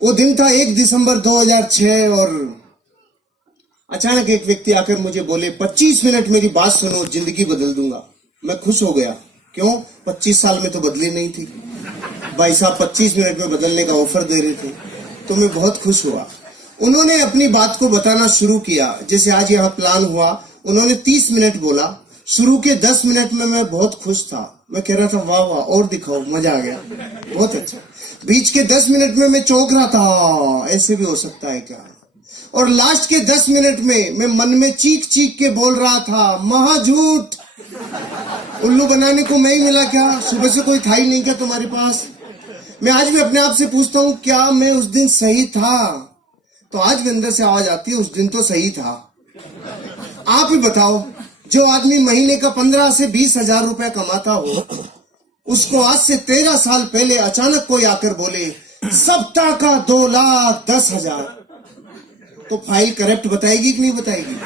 वो दिन था 1 दिसंबर 2006 और अचानक एक व्यक्ति आकर मुझे बोले 25 मिनट मेरी बात सुनो, जिंदगी बदल दूंगा। मैं खुश हो गया। क्यों? 25 साल में तो बदली नहीं थी। भाई साहब 25 मिनट में बदलने का ऑफर दे रहे थे, तो मैं बहुत खुश हुआ। उन्होंने अपनी बात को बताना शुरू किया। जैसे आज यहाँ प्लान हुआ, उन्होंने 30 मिनट बोला। शुरू के 10 मिनट में मैं बहुत खुश था। मैं कह रहा था वाह वाह और दिखाओ, मजा आ गया, बहुत अच्छा। बीच के 10 मिनट में मैं चौंक रहा था, ऐसे भी हो सकता है क्या। और लास्ट के 10 मिनट में मैं मन में चीख चीख के बोल रहा था महा झूठ, उल्लू बनाने को मैं ही मिला क्या? सुबह से कोई था ही नहीं क्या तुम्हारे पास? मैं आज भी अपने आप से पूछता हूँ क्या मैं उस दिन सही था? तो आज भी अंदर से आवाज आती है उस दिन तो सही था। आप ही बताओ, जो आदमी महीने का 15 से 20 हजार रुपए कमाता हो, उसको आज से 13 साल पहले अचानक कोई आकर बोले सप्ताह का 2,10,000, तो फाइल करप्ट बताएगी कि नहीं बताएगी?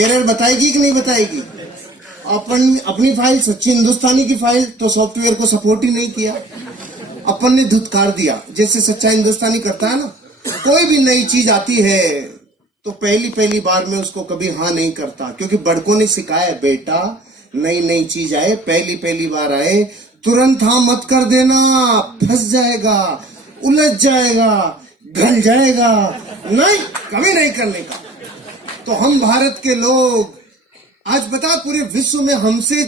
एरर बताएगी कि नहीं बताएगी? अपनी फाइल सच्ची हिंदुस्तानी की फाइल तो सॉफ्टवेयर को सपोर्ट ही नहीं किया, अपन ने धुतकार दिया। जैसे सच्चा हिंदुस्तानी करता है ना, कोई भी नई चीज आती है तो पहली बार में उसको कभी हाँ नहीं करता, क्योंकि बड़कों ने सिखाया बेटा नई चीज आए, पहली बार आए तुरंत हाँ मत कर देना, फंस जाएगा, उलझ जाएगा, गल जाएगा, नहीं कभी नहीं करने का। तो हम भारत के लोग आज बता पूरे विश्व में हमसे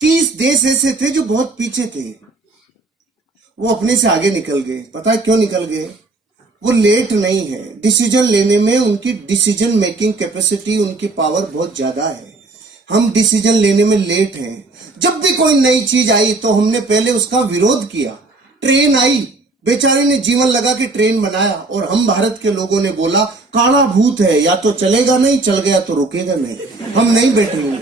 30 देश ऐसे थे जो बहुत पीछे थे, वो अपने से आगे निकल गए। पता है क्यों निकल गए? वो लेट नहीं है, डिसीजन लेने में उनकी डिसीजन मेकिंग कैपेसिटी, उनकी पावर बहुत ज्यादा है। हम डिसीजन लेने में लेट हैं। जब भी कोई नई चीज आई तो हमने पहले उसका विरोध किया। ट्रेन आई, बेचारे ने जीवन लगा के ट्रेन बनाया, और हम भारत के लोगों ने बोला काला भूत है, या तो चलेगा नहीं, चल गया तो रुकेगा नहीं, हम नहीं बैठेंगे।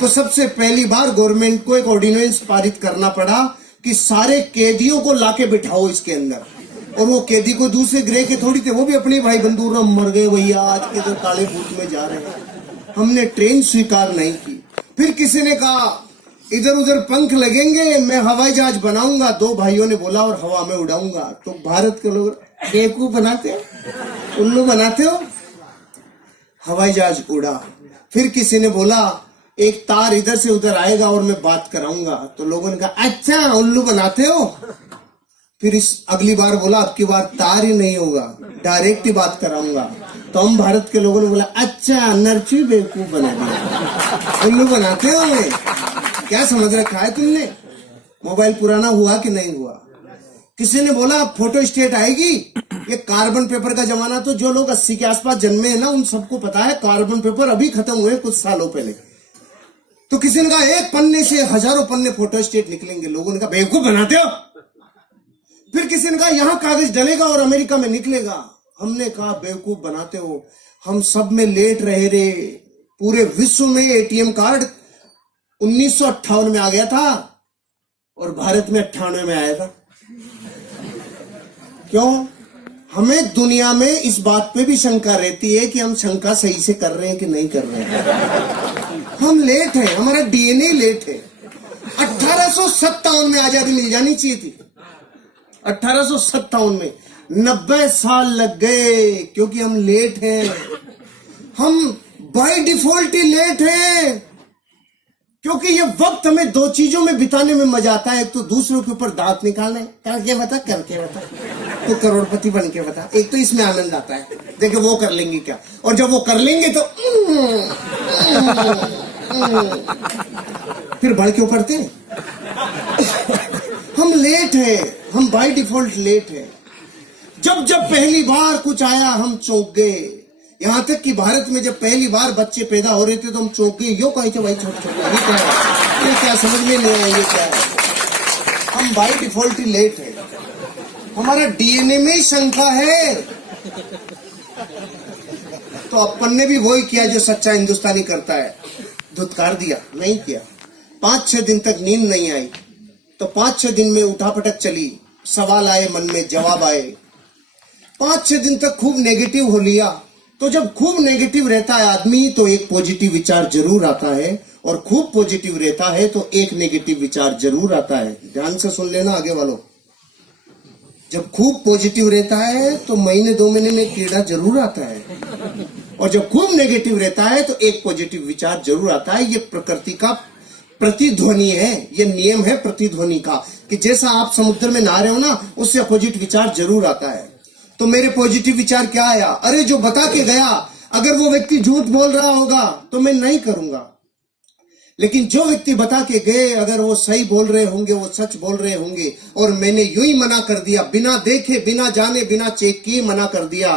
तो सबसे पहली बार गवर्नमेंट को एक ऑर्डिनेंस पारित करना पड़ा कि सारे कैदियों को लाके बिठाओ इसके अंदर। और वो कैदी को दूसरे ग्रह के थोड़ी थे, वो भी अपने भाई बंधुओं में मर गए भैया, आज के तो काले भूत में जा रहे हैं। हमने ट्रेन स्वीकार नहीं की। फिर किसी ने कहा इधर उधर पंख लगेंगे, मैं हवाई जहाज बनाऊंगा। 2 भाइयों ने बोला और हवा में उड़ाऊंगा। तो भारत के लोग बेवकूफ बनाते हो, उल्लू बनाते हो, हवाई जहाज उड़ा। फिर किसी ने बोला एक तार इधर से उधर आएगा और मैं बात कराऊंगा। तो लोगों ने कहा अच्छा उल्लू बनाते हो। फिर इस अगली बार बोला अब की बार तार ही नहीं होगा, डायरेक्ट ही बात कराऊंगा। तो हम भारत के लोगों ने बोला अच्छा नरची बेवकूफ बना दिया, उल्लू बनाते हो। हमें क्या समझ रखा है तुमने? मोबाइल पुराना हुआ कि नहीं हुआ? किसी ने बोला फोटो स्टेट आएगी। ये कार्बन पेपर का जमाना, तो जो लोग 80 के आसपास जन्मे हैं ना, उन सबको पता है कार्बन पेपर अभी खत्म हुए कुछ सालों पहले। तो किसी ने कहा एक पन्ने से हजारों पन्ने फोटो स्टेट निकलेंगे। लोगों ने कहा बेवकूफ बनाते हो। फिर किसी ने कहा यहाँ कागज डलेगा और अमेरिका में निकलेगा। हमने कहा बेवकूफ बनाते हो, हम सब में लेट रहे रे। पूरे विश्व में एटीएम कार्ड 1958 में आ गया था और भारत में 98 में आया था। क्यों? हमें दुनिया में इस बात पे भी शंका रहती है कि हम शंका सही से कर रहे हैं कि नहीं कर रहे हैं। हम लेट हैं, हमारा डीएनए लेट है। 1857 में आजादी मिल जानी चाहिए थी। 1857 में 90 साल लग गए, क्योंकि हम लेट हैं। हम बाय डिफॉल्ट ही लेट हैं, क्योंकि ये वक्त हमें 2 चीजों में बिताने में मजा आता है। एक तो दूसरों के ऊपर दांत निकालना है, करके बता तो करोड़पति बन के बता। एक तो इसमें आनंद आता है, देखो वो कर लेंगे क्या, और जब वो कर लेंगे तो फिर बढ़ क्यों पड़ते हैं? हम लेट हैं, हम बाय डिफॉल्ट लेट हैं। जब पहली बार कुछ आया हम चौंक गए। यहाँ तक कि भारत में जब पहली बार बच्चे पैदा हो रहे थे तो हम चौंक गए। यो कहे भाई छोटे ये क्या समझ में नहीं आया, ये क्या है? हम बाय डिफॉल्ट ही लेट है, हमारा डीएनए में ही शंका है। तो अपन ने भी वही किया जो सच्चा हिंदुस्तानी करता है, धुतकार दिया, नहीं किया। 5-6 दिन तक नींद नहीं आई, तो 5-6 दिन में उठापटक चली, सवाल आए मन में, जवाब आए। 5-6 दिन तक खूब नेगेटिव हो लिया। तो जब खूब नेगेटिव रहता है आदमी तो एक पॉजिटिव विचार जरूर आता है, और खूब पॉजिटिव रहता है तो एक नेगेटिव विचार जरूर आता है। ध्यान से सुन लेना आगे वालों। जब खूब पॉजिटिव रहता है तो महीने 2 महीने में कीड़ा जरूर आता है, और जब खूब नेगेटिव रहता है तो एक पॉजिटिव विचार जरूर आता है। ये प्रकृति का प्रतिध्वनि है, ये नियम है प्रतिध्वनि का, कि जैसा आप समुद्र में नहा रहे हो ना, उससे अपोजिट विचार जरूर आता है। तो मेरे पॉजिटिव विचार क्या आया? अरे जो बता के गया, अगर वो व्यक्ति झूठ बोल रहा होगा तो मैं नहीं करूंगा, लेकिन जो व्यक्ति बता के गए अगर वो सही बोल रहे होंगे, वो सच बोल रहे होंगे, और मैंने यूं ही मना कर दिया, बिना देखे, बिना जाने, बिना चेक किए मना कर दिया,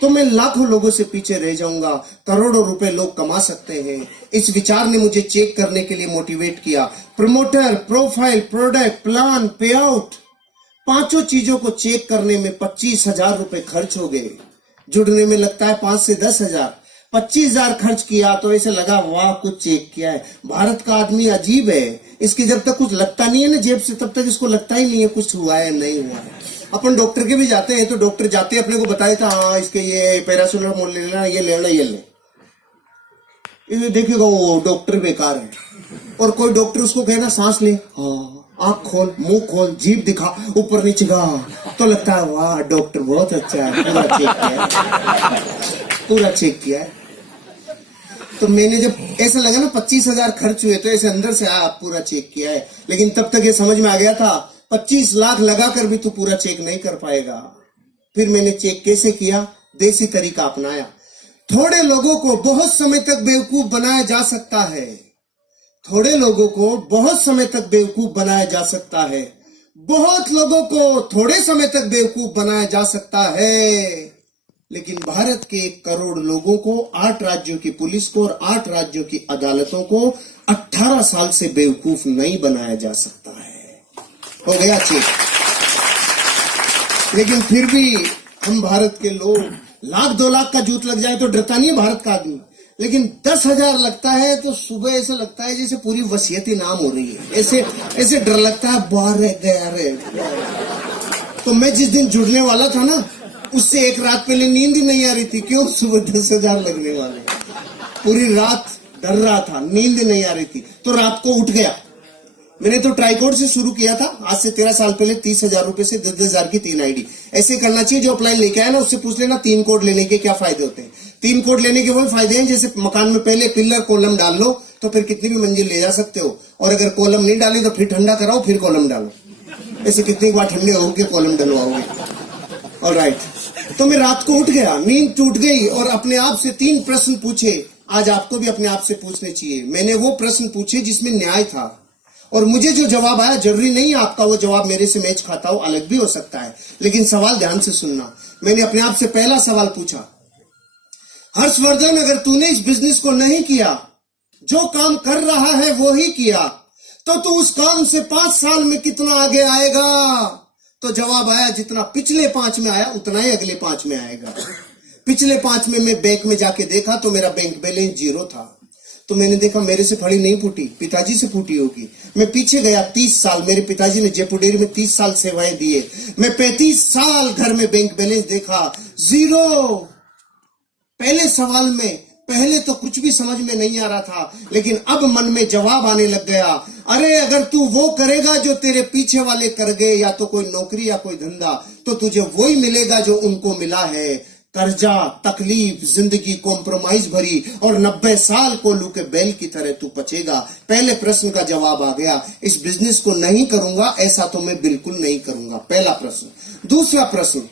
तो मैं लाखों लोगों से पीछे रह जाऊंगा। करोड़ों रुपए लोग कमा सकते हैं। इस विचार ने मुझे चेक करने के लिए मोटिवेट किया। प्रमोटर, प्रोफाइल, प्रोडक्ट, प्लान, पे आउट, 5 चीजों को चेक करने में 25,000 रुपए खर्च हो गए। जुड़ने में लगता है 5 से 10,000। 25,000 खर्च किया तो ऐसे लगा वाह कुछ चेक किया है। भारत का आदमी अजीब है, इसकी जब तक कुछ लगता नहीं है ना जेब से, तब तक इसको लगता ही नहीं है कुछ हुआ है नहीं हुआ है। अपन डॉक्टर के भी जाते हैं तो डॉक्टर जाते अपने को बताए था, हाँ इसके ये पैरासिटामोल ले लेना, ये लेना, ये ले, इसे देखिएगा वो डॉक्टर बेकार है। और कोई डॉक्टर उसको कहे ना सांस ले, हाँ आंख खोल, मुंह खोल, जीभ दिखा, ऊपर नीचे गा, तो लगता है वाह डॉक्टर बहुत अच्छा है, पूरा चेक किया है, पूरा चेक किया है। तो मैंने जब ऐसा लगा ना 25,000 खर्च हुए तो ऐसे अंदर से पूरा चेक किया है। लेकिन तब तक ये समझ में आ गया था 25 लाख लगाकर भी तू पूरा चेक नहीं कर पाएगा। फिर मैंने चेक कैसे किया? देसी तरीका अपनाया। थोड़े लोगों को बहुत समय तक बेवकूफ बनाया जा सकता है, थोड़े लोगों को बहुत समय तक बेवकूफ बनाया जा सकता है, बहुत लोगों को थोड़े समय तक बेवकूफ बनाया जा सकता है, लेकिन भारत के 1 करोड़ लोगों को, 8 राज्यों की पुलिस को और 8 राज्यों की अदालतों को 18 साल से बेवकूफ नहीं बनाया जा सकता है। हो गया चेक। लेकिन फिर भी हम भारत के लोग, 1,00,000 2 लाख का जूत लग जाए तो डरता नहीं है भारत का आदमी, लेकिन 10,000 लगता है तो सुबह ऐसा लगता है जैसे पूरी वसीयत नाम हो रही है, ऐसे डर लगता है बाहर रह गया रे। तो मैं जिस दिन जुड़ने वाला था ना, उससे 1 रात पहले नींद ही नहीं आ रही थी। क्यों? सुबह 10,000 लगने वाले। पूरी रात डर रहा था, नींद नहीं आ रही थी, तो रात को उठ गया। मैंने तो ट्राइकोड से शुरू किया था आज से 13 साल पहले। 30,000 रुपए से 10,000 की 3 आईडी। ऐसे करना चाहिए। जो अपलाइन लेके आया ना उससे पूछ लेना 3 कोड लेने के क्या फायदे होते हैं। 3 कोड लेने के वही फायदे हैं जैसे मकान में पहले पिलर कॉलम डाल लो तो फिर कितनी भी मंजिल ले जा सकते हो, और अगर कॉलम नहीं डाली तो फिर ठंडा कराओ फिर कॉलम डालो। ऐसे कितनी बार ठंडे होके कॉलम डलवाओगे। ऑलराइट, तो मैं रात को उठ गया, नींद टूट गई और अपने आप से 3 प्रश्न पूछे। आज आपको भी अपने आप से पूछने चाहिए। मैंने वो प्रश्न पूछे जिसमें न्याय था, और मुझे जो जवाब आया, जरूरी नहीं आपका वो जवाब मेरे से मैच खाता हो, अलग भी हो सकता है, लेकिन सवाल ध्यान से सुनना। मैंने अपने आप से पहला सवाल पूछा, हर्षवर्धन अगर तूने इस बिजनेस को नहीं किया, जो काम कर रहा है वो ही किया, तो तू उस काम से 5 साल में कितना आगे आएगा? तो जवाब आया जितना पिछले 5 में आया उतना ही अगले 5 में आएगा। पिछले 5 में मैं बैंक में जाके देखा तो मेरा बैंक बैलेंस 0 था। तो मैंने देखा मेरे से फड़ी नहीं फूटी, पिताजी से फूटी होगी। मैं पीछे गया 30 साल, मेरे पिताजी ने जयपुर डेयरी में 30 साल सेवाएं दिए। मैं 35 साल घर में बैंक बैलेंस देखा 0। पहले सवाल में पहले तो कुछ भी समझ में नहीं आ रहा था, लेकिन अब मन में जवाब आने लग गया। अरे अगर तू वो करेगा जो तेरे पीछे वाले कर गए, या तो कोई नौकरी या कोई धंधा, तो तुझे वही मिलेगा जो उनको मिला है। कर्जा, तकलीफ, जिंदगी कॉम्प्रोमाइज भरी, और 90 साल कोल्हू के बैल की तरह तू पचेगा। पहले प्रश्न का जवाब आ गया, इस बिजनेस को नहीं करूंगा, ऐसा तो मैं बिल्कुल नहीं करूंगा। पहला प्रश्न। दूसरा प्रश्न,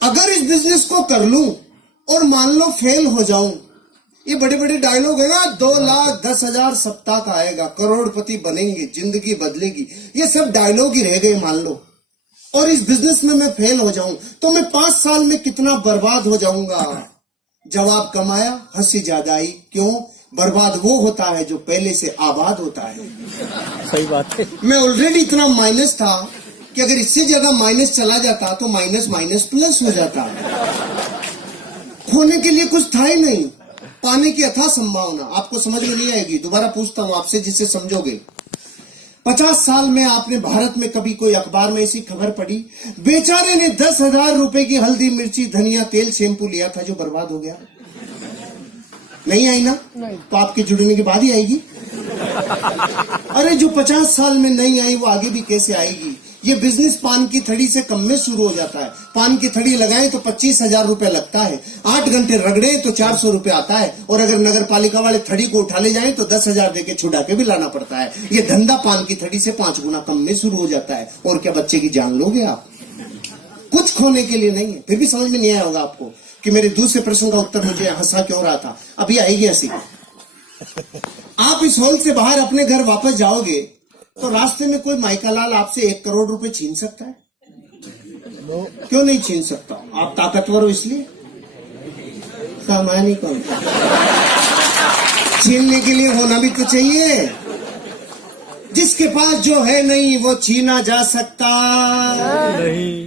अगर इस बिजनेस को कर लूं और मान लो फेल हो जाऊं, ये बड़े बड़े डायलॉग है ना, 2,10,000 सप्ताह का आएगा, करोड़पति बनेंगे, जिंदगी बदलेगी, ये सब डायलॉग ही रह गए मान लो। और इस बिजनेस में मैं फेल हो जाऊं तो मैं 5 साल में कितना बर्बाद हो जाऊंगा? जवाब कम आया, हंसी ज्यादा आई। क्यों? बर्बाद वो होता है जो पहले से आबाद होता है। सही बात है। मैं ऑलरेडी इतना माइनस था कि अगर इससे ज्यादा माइनस चला जाता तो माइनस माइनस प्लस हो जाता। खोने के लिए कुछ था ही नहीं, पाने की अथाह संभावना। आपको समझ में नहीं आएगी, दोबारा पूछता हूं आपसे जिससे समझोगे। 50 साल में आपने भारत में कभी कोई अखबार में ऐसी खबर पढ़ी, बेचारे ने 10,000 रुपए की हल्दी, मिर्ची, धनिया, तेल, शैम्पू लिया था जो बर्बाद हो गया? नहीं आई ना? नहीं। तो आपके जुड़ने के बाद ही आएगी। अरे जो 50 साल में नहीं आई वो आगे भी कैसे आएगी? ये बिजनेस पान की थड़ी से कम में शुरू हो जाता है। पान की थड़ी लगाएं तो 25,000 रुपए लगता है, 8 घंटे रगड़े तो 400 रुपए आता है, और अगर नगर पालिका वाले थड़ी को उठा ले जाएं तो 10,000 देके छुड़ा के भी लाना पड़ता है। ये धंधा पान की थड़ी से 5 गुना कम में शुरू हो जाता है। और क्या बच्चे की जान लोगे आप? कुछ खोने के लिए नहीं है। फिर भी समझ में नहीं आया होगा आपको कि मेरे दूसरे प्रश्न का उत्तर मुझे हंसा क्यों रहा था। अभी आएगी हंसी। आप इस हॉल से बाहर अपने घर वापस जाओगे तो रास्ते में कोई माइकालाल आपसे 1 करोड़ रुपए छीन सकता है? क्यों नहीं छीन सकता? आप ताकतवर हो इसलिए? सामान्य कौन? छीनने के लिए होना भी तो चाहिए। जिसके पास जो है नहीं वो छीना जा सकता नहीं।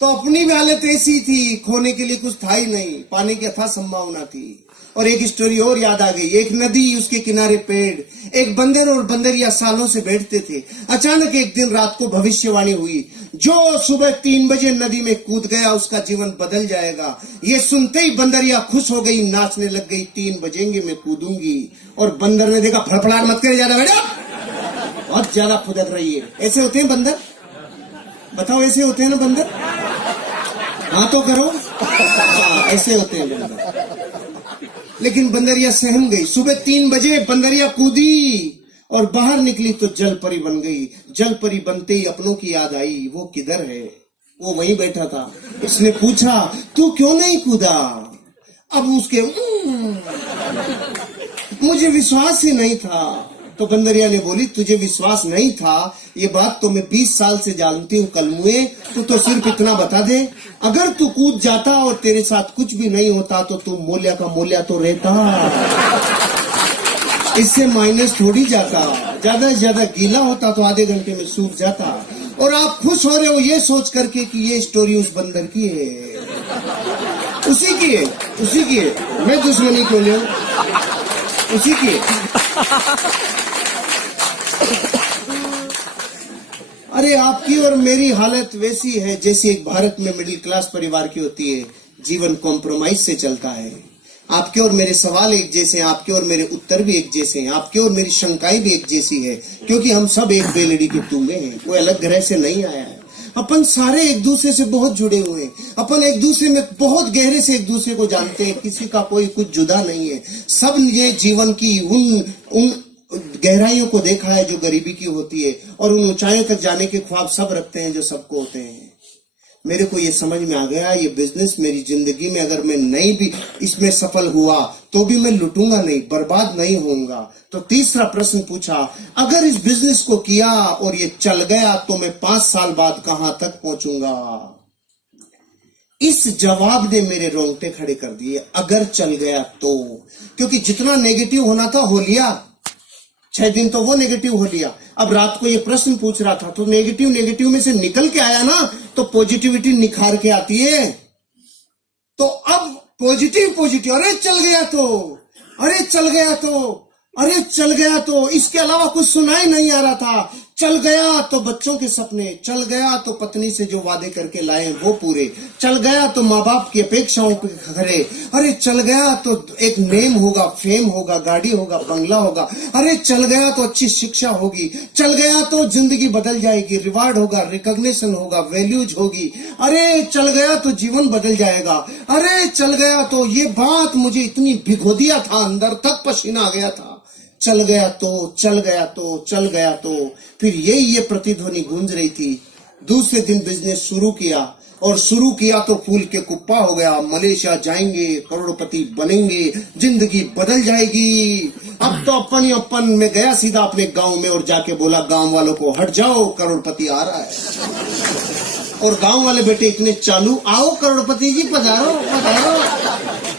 तो अपनी भी हालत ऐसी थी, खोने के लिए कुछ था ही नहीं, पाने की अथाह संभावना थी। और एक स्टोरी और याद आ गई। एक नदी, उसके किनारे पेड़, एक बंदर और बंदरिया सालों से बैठते थे। अचानक एक दिन रात को भविष्यवाणी हुई, जो सुबह 3 बजे नदी में कूद गया उसका जीवन बदल जाएगा। ये सुनते ही बंदरिया खुश हो गई, नाचने लग गई, 3 बजेंगे मैं कूदूंगी। और बंदर ने देखा, फड़फड़ाहट मत करे ज्यादा बेटा, बहुत ज्यादा फुदक रही है। ऐसे होते हैं बंदर? बताओ, ऐसे होते हैं ना बंदर? हाँ तो करो। हाँ, ऐसे होते हैं बंदर। लेकिन बंदरिया सहम गई। सुबह 3 बजे बंदरिया कूदी और बाहर निकली तो जल परी बन गई। जल परी बनते ही अपनों की याद आई, वो किधर है? वो वहीं बैठा था। इसने पूछा, तू क्यों नहीं कूदा? अब उसके मुझे विश्वास ही नहीं था। तो बंदरिया ने बोली, तुझे विश्वास नहीं था, ये बात तो मैं 20 साल से जानती हूँ कलमुए। तू तो सिर्फ इतना बता दे, अगर तू कूद जाता और तेरे साथ कुछ भी नहीं होता तो तू मूल्य का मूल्य तो रहता, इससे माइनस थोड़ी जाता। ज्यादा से ज्यादा गीला होता तो आधे घंटे में सूख जाता। और आप खुश हो रहे हो ये सोच करके कि ये स्टोरी उस बंदर की है, उसी की है, उसी की है। मैं दुश्मनी क्यों ले, उसी की है। अरे आपकी और मेरी हालत वैसी है जैसी एक भारत में मिडिल क्लास परिवार की होती है। जीवन कॉम्प्रोमाइज से चलता है। आपके और मेरे सवाल एक जैसे हैं, आपके और मेरे उत्तर भी एक जैसे हैं, आपके और मेरी शंकाएं भी एक जैसी है, क्योंकि हम सब एक बेलड़ी के टूंगे हैं। कोई अलग ग्रह से नहीं आया है। अपन सारे एक दूसरे से बहुत जुड़े हुए हैं। अपन एक दूसरे में बहुत गहरे से एक दूसरे को जानते हैं। किसी का कोई कुछ जुदा नहीं है। सब ने जीवन की उन गहराइयों को देखा है जो गरीबी की होती है, और उन ऊंचाइयों तक जाने के ख्वाब सब रखते हैं जो सबको होते हैं। मेरे को ये समझ में आ गया, ये बिजनेस मेरी जिंदगी में अगर मैं नहीं भी इसमें सफल हुआ तो भी मैं लुटूंगा नहीं, बर्बाद नहीं होऊंगा। तो तीसरा प्रश्न पूछा, अगर इस बिजनेस को किया और ये चल गया तो मैं 5 साल बाद कहां तक पहुंचूंगा? इस जवाब ने मेरे रोंगटे खड़े कर दिए। अगर चल गया तो, क्योंकि जितना नेगेटिव होना था हो लिया। 6 दिन तो वो नेगेटिव हो लिया। अब रात को ये प्रश्न पूछ रहा था तो नेगेटिव में से निकल के आया ना, तो पॉजिटिविटी निखार के आती है। तो अब पॉजिटिव, अरे चल गया तो, अरे चल गया तो, अरे चल गया तो, इसके अलावा कुछ सुनाई नहीं आ रहा था। चल गया तो बच्चों के सपने, चल गया तो पत्नी से जो वादे करके लाए वो पूरे, चल गया तो माँ बाप की अपेक्षाओं पे खरे, अरे चल गया तो एक नेम होगा, फेम होगा, गाड़ी होगा, बंगला होगा, अरे चल गया तो अच्छी शिक्षा होगी, चल गया तो जिंदगी बदल जाएगी, रिवार्ड होगा, रिकॉग्निशन होगा, वैल्यूज होगी, अरे चल गया तो जीवन बदल जाएगा, अरे चल गया तो ये बात मुझे इतनी भिगो दिया था, अंदर तक पसीना आ गया था। चल गया तो, चल गया तो, चल गया तो, फिर ये प्रतिध्वनि गूंज रही थी। दूसरे दिन बिजनेस शुरू किया, और शुरू किया तो फूल के कुप्पा हो गया। मलेशिया जाएंगे, करोड़पति बनेंगे, जिंदगी बदल जाएगी। अब तो अपन में गया सीधा अपने गांव में और जाके बोला गांव वालों को, हट जाओ करोड़पति आ रहा है। और गांव वाले बेटे इतने चालू, आओ करोड़पति जी पधारो पधारो।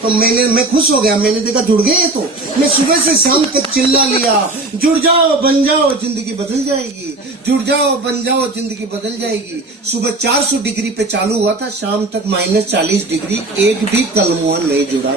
तो मैं खुश हो गया। मैंने देखा जुड़ गए। तो मैं सुबह से शाम तक चिल्ला लिया, जुड़ जाओ बन जाओ जिंदगी बदल जाएगी, जुड़ जाओ बन जाओ जिंदगी बदल जाएगी। सुबह 400 डिग्री पे चालू हुआ था, शाम तक -40 डिग्री, एक भी कलमुआ नहीं जुड़ा।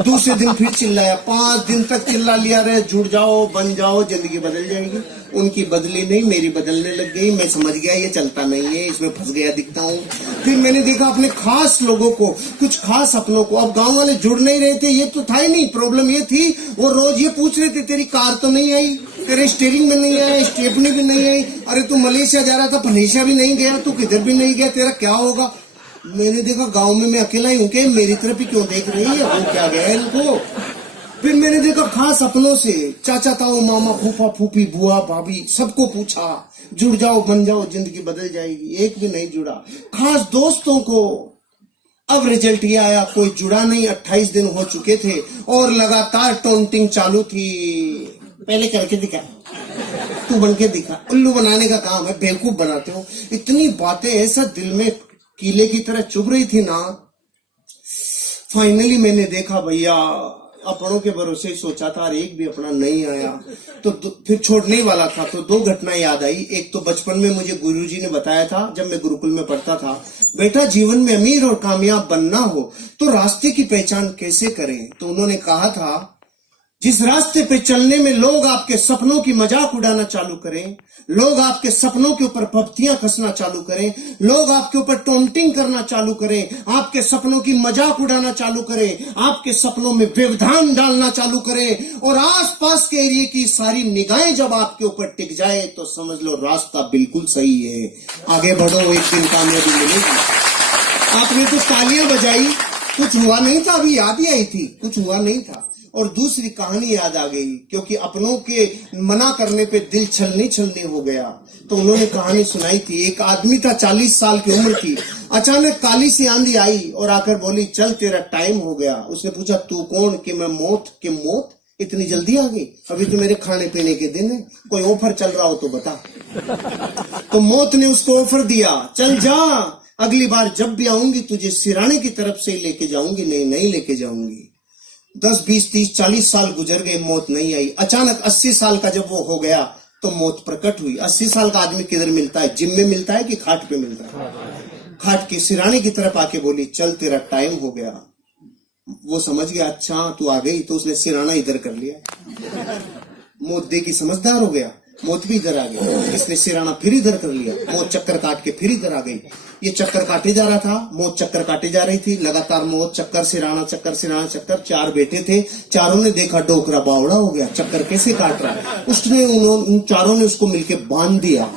दूसरे दिन फिर चिल्लाया, 5 दिन तक चिल्ला लिया रहे, जुड़ जाओ बन जाओ जिंदगी बदल जाएगी। उनकी बदली नहीं, मेरी बदलने लग गई। मैं समझ गया ये चलता नहीं है, इसमें फंस गया दिखता हूँ। फिर मैंने देखा अपने खास लोगों को, कुछ खास अपनों को। अब गांव वाले जुड़ नहीं रहे थे, ये तो था ही नहीं। प्रॉब्लम ये थी, वो रोज ये पूछ रहे थे तेरी कार तो नहीं आई, तेरे स्टीयरिंग में नहीं है, स्टेपनी भी नहीं है। अरे तू मलेशिया जा रहा था, मलेशिया भी नहीं गया, तू किधर भी नहीं गया, तेरा क्या होगा? मैंने देखा गांव में मैं अकेला ही हूं कि मेरी तरफ ही क्यों देख रही है, वो क्या गया इनको। फिर मैंने देखा खास अपनों से, चाचा ताऊ मामा फूफा फूफी बुआ भाभी सबको पूछा, जुड़ जाओ बन जाओ जिंदगी बदल जाएगी। एक भी नहीं जुड़ा। खास दोस्तों को, अब रिजल्ट ये आया, कोई जुड़ा नहीं। 28 दिन हो चुके थे और लगातार टॉन्टिंग चालू थी। पहले करके दिखा, तू बन के दिखा। उल्लू बनाने का काम है, बेवकूफ बनाते हो। इतनी बातें ऐसा दिल में कीले की तरह चुभ रही थी ना। फाइनली मैंने देखा भैया, अपनों के भरोसे ही सोचा था और एक भी अपना नहीं आया, तो फिर छोड़ने ही वाला था। तो 2 घटना याद आई। एक तो बचपन में मुझे गुरुजी ने बताया था, जब मैं गुरुकुल में पढ़ता था, बेटा जीवन में अमीर और कामयाब बनना हो तो रास्ते की पहचान कैसे करें। तो उन्होंने कहा था, जिस रास्ते पे चलने में लोग आपके सपनों की मजाक उड़ाना चालू करें, लोग आपके सपनों के ऊपर पपतियां कसना चालू करें, लोग आपके ऊपर टॉन्टिंग करना चालू करें, आपके सपनों की मजाक उड़ाना चालू करें, आपके सपनों में व्यवधान डालना चालू करें और आसपास के एरिया की सारी निगाहें जब आपके ऊपर टिक जाए तो समझ लो रास्ता बिल्कुल सही है, आगे बढ़ो, एक दिन कामयाबी मिलेगी। आपने तो तालियां बजाई, कुछ हुआ नहीं था, अभी याद ही आई थी, कुछ हुआ नहीं था। और दूसरी कहानी याद आ गई, क्योंकि अपनों के मना करने पे दिल छलनी छलनी हो गया। तो उन्होंने कहानी सुनाई थी। एक आदमी था, 40 साल की उम्र की। अचानक काली सी आंधी आई और आकर बोली, चल तेरा टाइम हो गया। उसने पूछा, तू कौन? कि मैं मौत। कि मौत इतनी जल्दी आ गई? अभी तो मेरे खाने पीने के दिन है, कोई ऑफर चल रहा हो तो बता। तो मौत ने उसको ऑफर दिया, चल जा, अगली बार जब भी आऊंगी तुझे सिराने की तरफ से लेके जाऊंगी, नहीं लेके जाऊंगी। 10, 20, 30, 40 साल गुजर गए, मौत नहीं आई। अचानक 80 साल का जब वो हो गया तो मौत प्रकट हुई। 80 साल का आदमी किधर मिलता है? जिम में मिलता है कि खाट पे मिलता है? खाट के सिराने की तरफ आके बोली, चल तेरा टाइम हो गया। वो समझ गया, अच्छा तू आ गई, तो उसने सिराना इधर कर लिया। मौत देखी, समझदार हो गया, मौत भी इधर आ गई। इसने सिराना फिर इधर कर लिया, मौत चक्कर काट के फिर इधर आ गई। ये चक्कर काटे जा रहा था, मौत चक्कर काटे जा रही थी, लगातार मौत चक्कर सिराना चक्कर सिराना चक्कर। 4 बेटे थे, चारों ने देखा डोकरा बावड़ा हो गया, चक्कर कैसे काट रहा है। उसने उन चारों ने उसको मिलके बांध दिया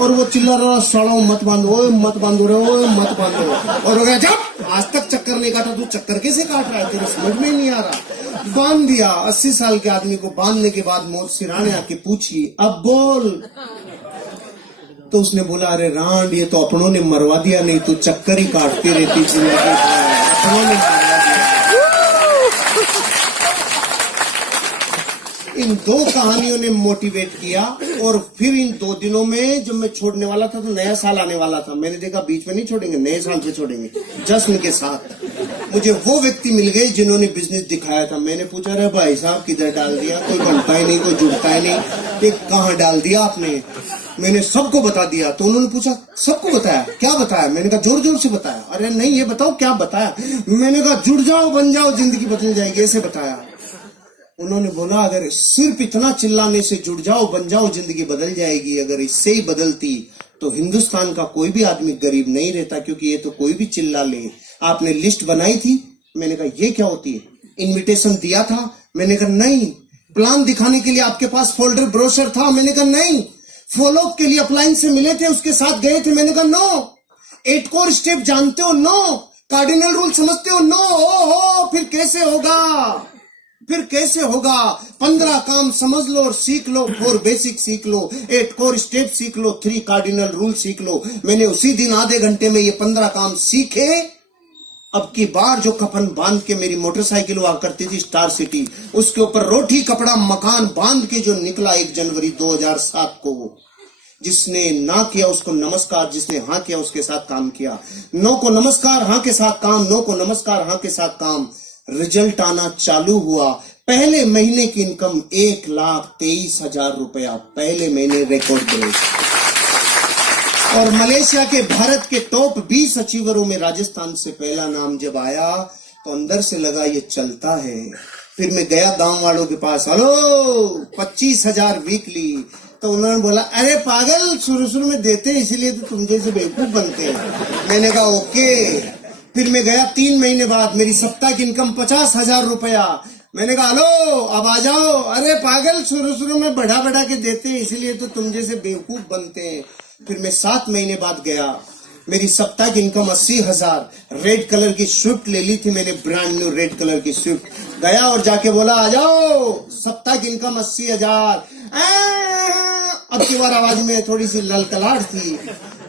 और वो चिल्ला रहा, सालों मत बांधो, मत बांधो रे, मत बांधो। और हो गया, जब आज तक चक्कर नहीं काटा, तू चक्कर कैसे काट रहा है, तेरे समझ में नहीं आ रहा। बांध दिया। 80 साल के आदमी को बांधने के बाद मौत सिराने आके पूछी, अब बोल। तो उसने बोला, अरे रांड, ये तो अपनों ने मरवा दिया, नहीं तो चक्कर ही काटती रहती थी, अपनों ने मरवा दिया। इन 2 कहानियों ने मोटिवेट किया। और फिर इन 2 दिनों में जब मैं छोड़ने वाला था तो नया साल आने वाला था, मैंने देखा बीच में नहीं छोड़ेंगे, नए साल पे छोड़ेंगे जश्न के साथ। मुझे वो व्यक्ति मिल गए जिन्होंने बिजनेस दिखाया था। मैंने पूछा, अरे भाई साहब किधर डाल दिया, कोई बनता ही नहीं, कोई जुड़ता ही नहीं, ये कहाँ डाल दिया आपने? मैंने सबको बता दिया। तो उन्होंने पूछा, सबको बताया? क्या बताया? मैंने कहा, जोर जोर से बताया। अरे नहीं, ये बताओ क्या बताया? मैंने कहा, जुड़ जाओ बन जाओ जिंदगी बदल जाएगी, ऐसे बताया। उन्होंने बोला, अगर सिर्फ इतना चिल्लाने से जुड़ जाओ बन जाओ जिंदगी बदल जाएगी, अगर इससे ही बदलती तो हिंदुस्तान का कोई भी आदमी गरीब नहीं रहता, क्योंकि ये तो कोई भी चिल्ला ले। आपने लिस्ट बनाई थी? मैंने कहा, ये क्या होती है? इनविटेशन दिया था? मैंने कहा नहीं। प्लान दिखाने के लिए आपके पास फोल्डर ब्रोशर था? मैंने कहा नहीं। फॉलो अप के लिए अप्लायंस से मिले थे, उसके साथ गए थे? मैंने कहा नो। 8 कोर स्टेप जानते हो? नो। कार्डिनल रूल समझते हो? नो। हो फिर कैसे होगा? फिर कैसे होगा? 15 काम समझ लो और सीख लो। 4 बेसिक सीख लो, 8 कोर स्टेप सीख लो, 3 कार्डिनल रूल सीख लो। मैंने उसी दिन आधे घंटे में ये 15 काम सीखे। अब की बार जो कफन बांध के मेरी मोटरसाइकिल हुआ करती थी स्टार सिटी, उसके ऊपर रोटी कपड़ा मकान बांध के जो निकला 1 जनवरी 2007 को, जिसने ना किया उसको नमस्कार, जिसने हाँ किया उसके साथ काम किया। नो को नमस्कार, हाँ के साथ काम, नो को नमस्कार, हाँ के साथ काम। रिजल्ट आना चालू हुआ। पहले महीने की इनकम 1,23,000 रुपया, पहले महीने रिकॉर्ड ब्रेक। और मलेशिया के भारत के टॉप 20 अचीवरों में राजस्थान से पहला नाम जब आया तो अंदर से लगा ये चलता है। फिर मैं गया गांव वालों के पास, हेलो 25,000 वीकली। तो उन्होंने बोला, अरे पागल, शुरू में देते हैं इसीलिए तो तुम जैसे बेवकूफ बनते हैं। मैंने कहा ओके। फिर मैं गया 3 महीने बाद, मेरी सप्ताह की इनकम 50,000 रुपया। मैंने कहा हेलो अब आ जाओ। अरे पागल, शुरू शुरू में बढ़ा बढ़ा के देते हैं, इसीलिए तो तुम जैसे बेवकूफ बनते हैं। फिर मैं 7 महीने बाद गया, मेरी सप्ताह की इनकम 80,000। रेड कलर की स्विफ्ट ले ली थी मैंने, ब्रांड न्यू रेड कलर की स्विफ्ट। गया और जाके बोला आ जाओ, सप्ताह की इनकम 80,000। अब की बार आवाज में थोड़ी सी ललकलाहट थी।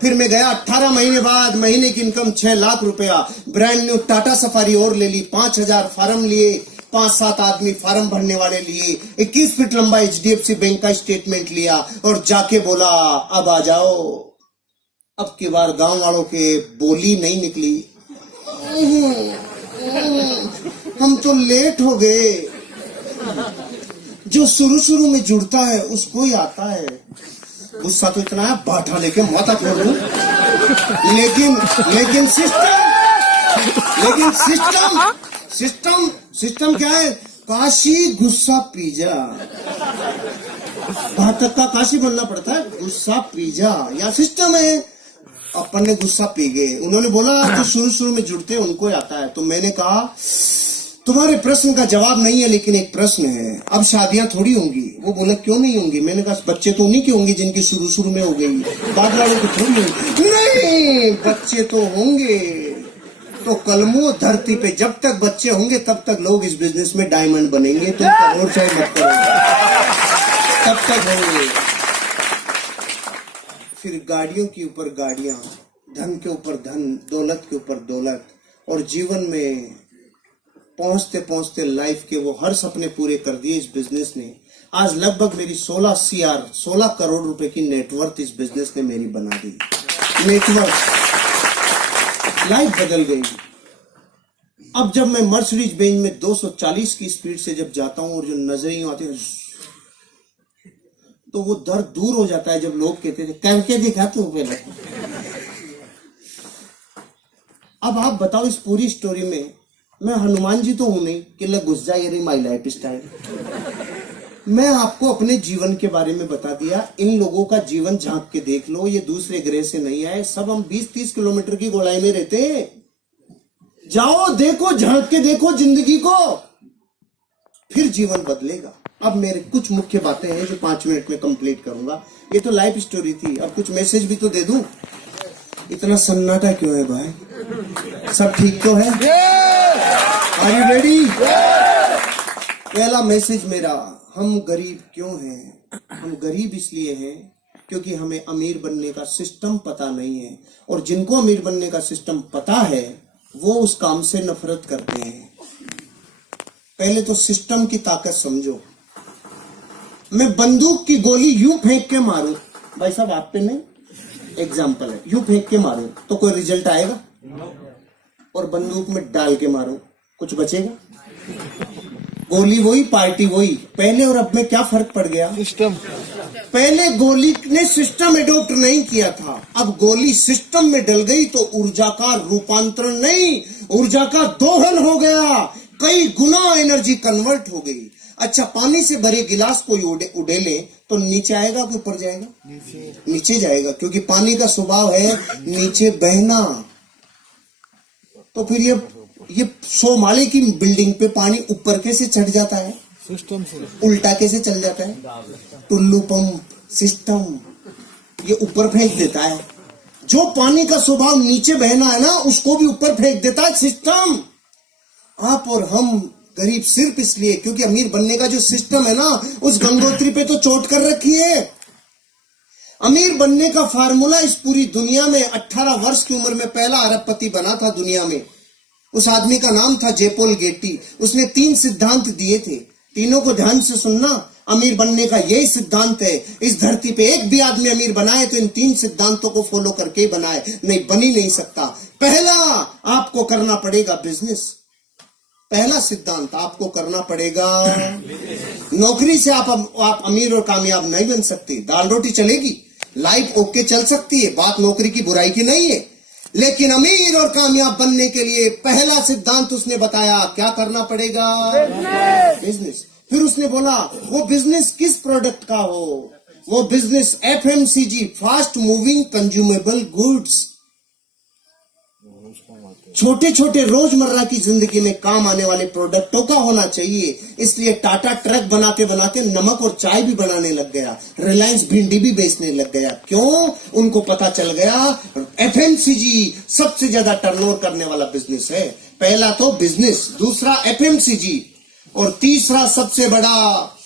फिर मैं गया 18 महीने बाद, महीने की इनकम 6 लाख रुपया। ब्रांड न्यू टाटा सफारी और ले ली, 5,000 फार्म लिए, 5-7 आदमी फार्म भरने वाले लिए, 21 फीट लंबा HDFC बैंक का स्टेटमेंट लिया और जाके बोला अब आ जाओ। अब की बार गांव वालों के बोली नहीं निकली, हम तो लेट हो गए। जो शुरू शुरू में जुड़ता है उसको ही आता है। गुस्सा तो इतना है बाठा लेके माथा फोड़ दूं, लेकिन सिस्टम क्या है? काशी गुस्सा पीजा। बातक का काशी बनना पड़ता है, गुस्सा पीजा या सिस्टम है। अपन ने गुस्सा पी गए। उन्होंने बोला जो शुरू शुरू में जुड़ते हैं उनको आता है। तो मैंने कहा तुम्हारे प्रश्न का जवाब नहीं है, लेकिन एक प्रश्न है, अब शादियां थोड़ी होंगी। वो बोले क्यों नहीं होंगी? मैंने कहा बच्चे तो उन्हीं के होंगे जिनकी शुरू शुरू में हो गई, बाद वालों की थोड़ी होंगी। नहीं, बच्चे तो होंगे। तो कलमों धरती पे जब तक बच्चे होंगे तब तक लोग इस बिजनेस में डायमंड बनेंगे। तुम करोड़ चाहे मत करो, तब तक होंगे। फिर गाड़ियों के ऊपर गाड़ियां, धन के ऊपर धन, दौलत के ऊपर दौलत, और जीवन में पहुंचते पहुंचते लाइफ के वो हर सपने पूरे कर दिए इस बिजनेस ने। आज लगभग मेरी 16 करोड़ रुपए की नेटवर्थ इस बिजनेस ने मेरी बना दी। नेटवर्थ, लाइफ बदल गई। अब जब मैं मर्सिडीज बेंज में 240 की स्पीड से जब जाता हूं और जो नजरें आती हैं तो वो दर्द दूर हो जाता है। जब लोग कहते थे करके दिखा तू पहले। अब आप बताओ इस पूरी स्टोरी में मैं हनुमान जी तो हूं नहीं कि लग घुस जाए ये माई लाइफ स्टाइल। मैं आपको अपने जीवन के बारे में बता दिया। इन लोगों का जीवन झांक के देख लो, ये दूसरे ग्रह से नहीं आए। सब हम 20-30 किलोमीटर की गोलाई में रहते हैं। जाओ देखो, झांक के देखो जिंदगी को, फिर जीवन बदलेगा। अब मेरे कुछ मुख्य बातें हैं जो 5 मिनट में कंप्लीट करूंगा। ये तो लाइफ स्टोरी थी, अब कुछ मैसेज भी तो दे दूं। इतना सन्नाटा क्यों है भाई? सब ठीक तो है? Are you ready? पहला मैसेज मेरा, हम गरीब क्यों हैं? हम गरीब इसलिए हैं क्योंकि हमें अमीर बनने का सिस्टम पता नहीं है, और जिनको अमीर बनने का सिस्टम पता है वो उस काम से नफरत करते हैं। पहले तो सिस्टम की ताकत समझो। मैं बंदूक की गोली यूं फेंक के मारूं, भाई साहब आप पे नहीं, एग्जाम्पल है, यूं फेंक के मारूं तो कोई रिजल्ट आएगा? और बंदूक में डाल के मारूं कुछ बचेगा? गोली वही, पार्टी वही। पहले और अब में क्या फर्क पड़ गया? सिस्टम। पहले गोली ने सिस्टम एडॉप्ट नहीं किया था, अब गोली सिस्टम में डल गई तो ऊर्जा का रूपांतरण नहीं, ऊर्जा का दोहन हो गया। कई गुना एनर्जी कन्वर्ट हो गई। अच्छा, पानी से भरे गिलास कोई उड़ेले तो नीचे आएगा कि ऊपर जाएगा? नीचे जाएगा, क्योंकि पानी का स्वभाव है नीचे बहना। तो फिर ये 100 माले की बिल्डिंग पे पानी ऊपर कैसे चढ़ जाता है? सिस्टम से। उल्टा कैसे चल जाता है? टुल्लू पंप सिस्टम, ये ऊपर फेंक देता है। जो पानी का स्वभाव नीचे बहना है ना, उसको भी ऊपर फेंक देता है सिस्टम। आप और हम गरीब सिर्फ इसलिए क्योंकि अमीर बनने का जो सिस्टम है ना, उस गंगोत्री पे तो चोट कर रखी है। अमीर बनने का फार्मूला इस पूरी दुनिया में 18 वर्ष की उम्र में पहला अरबपति बना था दुनिया में। उस आदमी का नाम था जेपोल गेटी। उसने 3 सिद्धांत दिए थे, तीनों को ध्यान से सुनना। अमीर बनने का यही सिद्धांत है। इस धरती पे एक भी आदमी अमीर बनाए तो इन 3 सिद्धांतों को फॉलो करके बनाए, नहीं बन ही नहीं सकता। पहला, आपको करना पड़ेगा बिजनेस। पहला सिद्धांत, आपको करना पड़ेगा। नौकरी से आप अमीर और कामयाब नहीं बन सकते। दाल रोटी चलेगी, लाइफ ओके चल सकती है, बात नौकरी की बुराई की नहीं है, लेकिन अमीर और कामयाब बनने के लिए पहला सिद्धांत उसने बताया, क्या करना पड़ेगा? बिजनेस। फिर उसने बोला वो बिजनेस किस प्रोडक्ट का हो? वो business FMCG, fast moving consumable goods. छोटे छोटे रोजमर्रा की जिंदगी में काम आने वाले प्रोडक्टों का होना चाहिए। इसलिए टाटा ट्रक बनाते बनाते नमक और चाय भी बनाने लग गया, रिलायंस भिंडी भी बेचने लग गया। क्यों? उनको पता चल गया एफएमसीजी सबसे ज्यादा टर्नओवर करने वाला बिजनेस है। पहला तो बिजनेस, दूसरा एफएमसीजी, और तीसरा सबसे बड़ा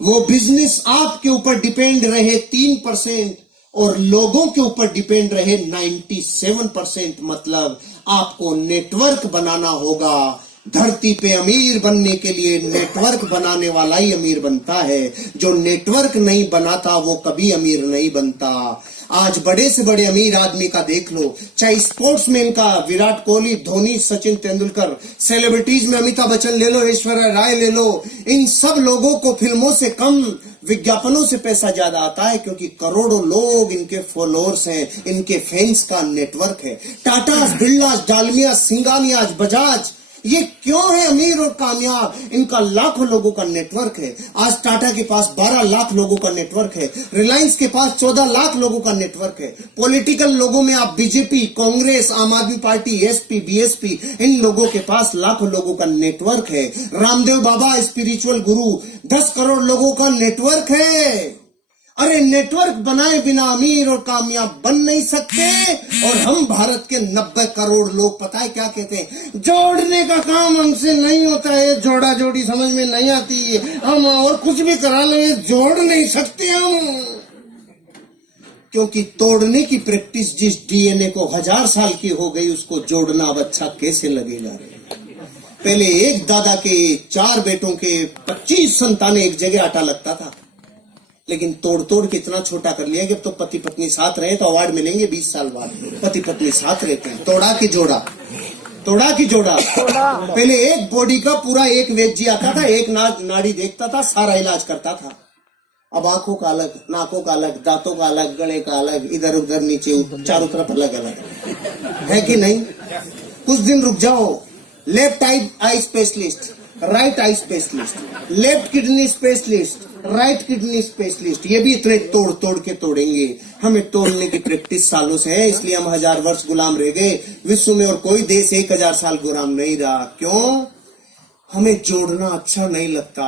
वो बिजनेस आपके ऊपर डिपेंड रहे 3% और लोगों के ऊपर डिपेंड रहे 97%। मतलब आपको नेटवर्क बनाना होगा। धरती पे अमीर बनने के लिए नेटवर्क बनाने वाला ही अमीर बनता है। जो नेटवर्क नहीं बनाता वो कभी अमीर नहीं बनता। आज बड़े से बड़े अमीर आदमी का देख लो, चाहे स्पोर्ट्समैन का विराट कोहली, धोनी, सचिन तेंदुलकर, सेलिब्रिटीज में अमिताभ बच्चन ले लो, ऐश्वर्या राय ले लो, इन सब लोगों को फिल्मों से कम विज्ञापनों से पैसा ज्यादा आता है, क्योंकि करोड़ों लोग इनके फॉलोअर्स हैं, इनके फैंस का नेटवर्क है। टाटा, बिरला, डालमिया, सिंगानिया, बजाज, ये क्यों है अमीर और कामयाब? इनका लाखों लोगों का नेटवर्क है। आज टाटा के पास 12 लाख लोगों का नेटवर्क है, रिलायंस के पास 14 लाख लोगों का नेटवर्क है। पॉलिटिकल लोगों में आप बीजेपी, कांग्रेस, आम आदमी पार्टी, एसपी, बीएसपी, इन लोगों के पास लाखों लोगों का नेटवर्क है। रामदेव बाबा स्पिरिचुअल गुरु, 10 करोड़ लोगों का नेटवर्क है। अरे नेटवर्क बनाए बिना अमीर और कामयाब बन नहीं सकते। और हम भारत के 90 करोड़ लोग पता है क्या कहते हैं? जोड़ने का काम हमसे नहीं होता है, जोड़ा जोड़ी समझ में नहीं आती है, हम और कुछ भी करा लो, जोड़ नहीं सकते हम। क्योंकि तोड़ने की प्रैक्टिस जिस डीएनए को 1000 साल की हो गई, उसको जोड़ना अब अच्छा कैसे लगेगा? पहले एक दादा के 4 बेटों के 25 संतानें एक जगह आटा लगता था, लेकिन तोड़ तोड़ के इतना छोटा कर लिया कि अब तो पति पत्नी साथ रहे तो अवार्ड मिलेंगे 20 साल बाद। पति पत्नी साथ रहते हैं। तोड़ा की जोड़ा, तोड़ा की जोड़ा। पहले एक बॉडी का पूरा एक वेद जी आता था, एक नाड़ी देखता था, सारा इलाज करता था। अब आंखों का अलग, नाकों का अलग, दांतों का अलग, गले का अलग, इधर उधर नीचे चारों तरफ अलग अलग है कि नहीं? कुछ दिन रुक जाओ। Left eye specialist, right eye specialist, left kidney specialist, right kidney specialist, ये भी इतने तोड़ तोड़ के तोड़ेंगे। हमें तोड़ने की प्रैक्टिस सालों से है, इसलिए हम 1000 वर्ष गुलाम रह गए। विश्व में और कोई देश 1000 साल गुलाम नहीं रहा। क्यों? हमें जोड़ना अच्छा नहीं लगता।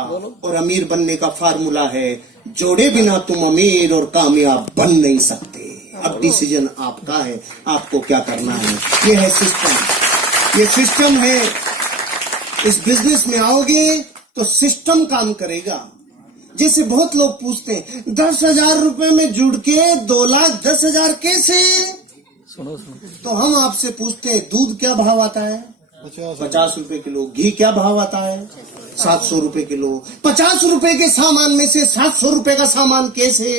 और अमीर बनने का फार्मूला है, जोड़े बिना तुम अमीर और कामयाब बन नहीं सकते। अब डिसीजन आपका है, आपको क्या करना है। ये है सिस्टम, ये सिस्टम है। इस बिजनेस में आओगे तो सिस्टम काम करेगा। जैसे बहुत लोग पूछते हैं 10,000 रुपए में जुड़ के 2,10,000 कैसे? सुनो। तो हम आपसे पूछते हैं दूध क्या भाव आता है? 50 रुपए किलो। घी क्या भाव आता है? 700 रुपए किलो। 50 रुपए के सामान में से 700 रुपए का सामान कैसे?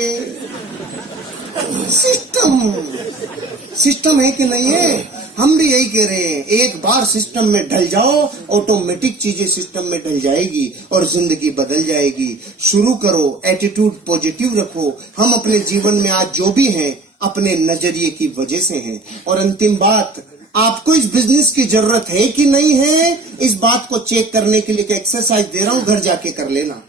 सिस्टम है कि नहीं है? हम भी यही कह रहे हैं, एक बार सिस्टम में ढल जाओ, ऑटोमेटिक चीजें सिस्टम में ढल जाएगी और जिंदगी बदल जाएगी। शुरू करो, एटीट्यूड पॉजिटिव रखो। हम अपने जीवन में आज जो भी हैं अपने नजरिए की वजह से हैं। और अंतिम बात, आपको इस बिजनेस की जरूरत है कि नहीं है, इस बात को चेक करने के लिए एक एक्सरसाइज दे रहा हूं, घर जाके कर लेना।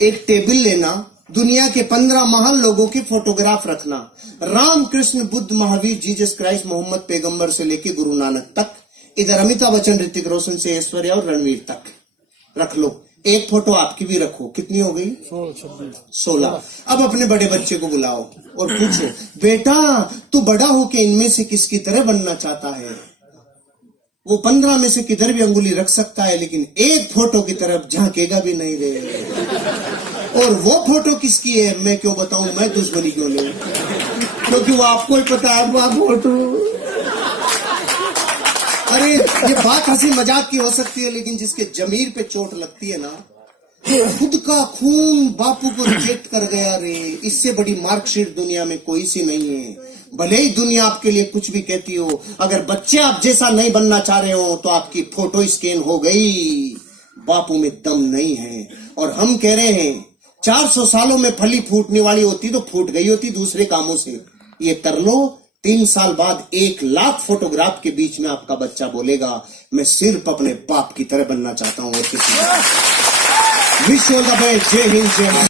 एक टेबल लेना, दुनिया के 15 महान लोगों की फोटोग्राफ रखना, राम, कृष्ण, बुद्ध, महावीर, जीसस क्राइस्ट, मोहम्मद पैगंबर से लेके गुरु नानक तक, इधर अमिताभ बच्चन, ऋतिक रोशन से ऐश्वर्या और रणवीर तक रख लो। एक फोटो आपकी भी रखो। कितनी हो गई? 16। अब अपने बड़े बच्चे को बुलाओ और पूछो, बेटा तू बड़ा होके इनमें से किसकी तरह बनना चाहता है? वो 15 में से किधर भी अंगुली रख सकता है, लेकिन एक फोटो की तरफ झांकेगा भी नहीं रे। और वो फोटो किसकी है मैं क्यों बताऊं, मैं दुश्मनी क्यों लूं? क्योंकि वो आपको ही पता है वो फोटो। अरे ये बात हंसी मजाक की हो सकती है, लेकिन जिसके जमीर पे चोट लगती है ना, खुद का खून बापू को रिजेक्ट कर गया रे, इससे बड़ी मार्कशीट दुनिया में कोई सी नहीं है। भले ही दुनिया आपके लिए कुछ भी कहती हो, अगर बच्चे आप जैसा नहीं बनना चाह रहे हो तो आपकी फोटो स्कैन हो गई। बापू में दम नहीं है। और हम कह रहे हैं 400 सालों में फली फूटने वाली होती तो फूट गई होती दूसरे कामों से। ये कर लो, 3 साल बाद 1 लाख फोटोग्राफ के बीच में आपका बच्चा बोलेगा मैं सिर्फ अपने बाप की तरह बनना चाहता हूँ और किसी। विश्व जय हिंद, जय